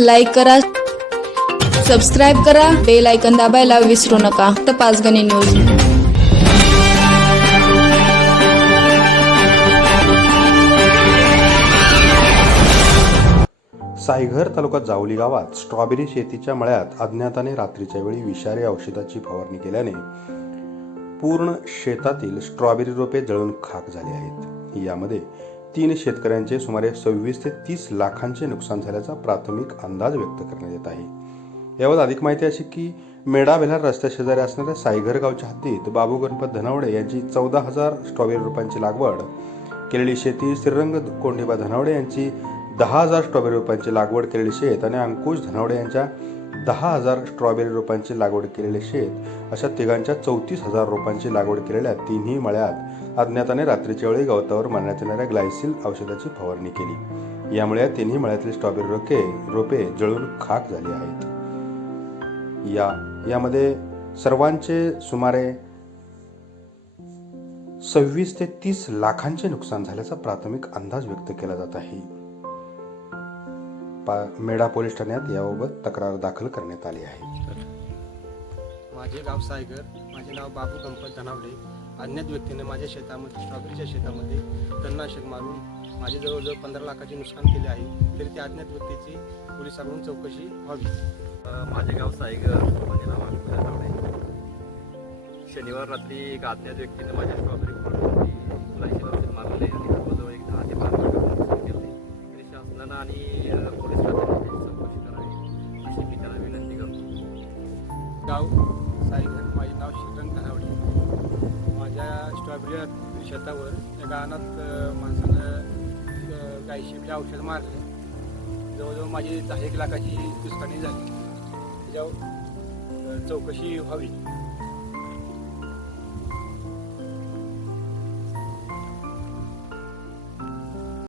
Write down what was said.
Like करा subscribe करा bell icon दाबायला विसरू नका. तर पाचगणी न्यूज सायघर तालुका जावली गावात स्ट्रॉबेरी शेतीच्या मळ्यात अज्ञाताने रात्रीच्या वेळी विषारी औषधाची फवारणी केल्याने पूर्ण शेतातील स्ट्रॉबेरी रोपे जळून खाक झाली आहेत. यामध्ये तीन शेतकऱ्यांचे सुमारे सव्वीस ते तीस लाखांचे नुकसान झाल्याचा प्राथमिक अंदाज व्यक्त करण्यात येत आहे. यावर अधिक माहिती अशी की मेढा बेलार रस्त्या शेजारी असणाऱ्या सायघर गावच्या हद्दीत बाबू गणपत धनावडे यांची चौदा हजार स्ट्रॉबेरी रोपांची लागवड केलेली शेती श्रीरंग कोंडेबा धनावडे यांची दहा हजार स्ट्रॉबेरी रोपांची लागवड केलेली शेत आणि अंकुश धनावडे यांच्या दहा हजार स्ट्रॉबेरी रोपांची लागवड केलेले शेत अशा तिघांच्या चौतीस हजार रोपांची लागवड केलेल्या तिन्ही मळ्यात अज्ञाताने रात्रीच्या वेळी गवतावर मारण्यात येणाऱ्या ग्लायसिल औषधाची फवारणी केली. यामुळे तिन्ही मळ्यातील स्ट्रॉबेरी रोके रोपे जळून खाक झाली आहेत. या यामध्ये सर्वांचे सुमारे सव्वीस ते तीस लाखांचे नुकसान झाल्याचा प्राथमिक अंदाज व्यक्त केला जात आहे. पा- मेढा पोलीस ठाण्यात याबाबत तक्रार दाखल करण्यात आली आहे. माझे गाव सायगर माझे नाव बाबू गणपत धनावडे अज्ञात व्यक्तीने माझ्या शेतामध्ये स्ट्रॉबेरीच्या शेतामध्ये तणनाशक मारून माझे जवळजवळ पंधरा लाखाचे नुकसान केले आहे तरी त्या अज्ञात व्यक्तीची पोलिसांकडून चौकशी व्हावी. माझे गाव साईगर माझे नाव शनिवार रात्री एक अज्ञात व्यक्तीने माझ्या स्ट्रॉबेरी गाव सायगर माझे नाव श्रीरंग धनावडे माझ्या स्ट्रॉबेरी शेतावर एका अनाथ माणसानं गायशी म्हणजे औषध मारले. जवळजवळ माझी दहा एक लाखाची नुकसानी झाली. त्याच्यावर चौकशी व्हावी.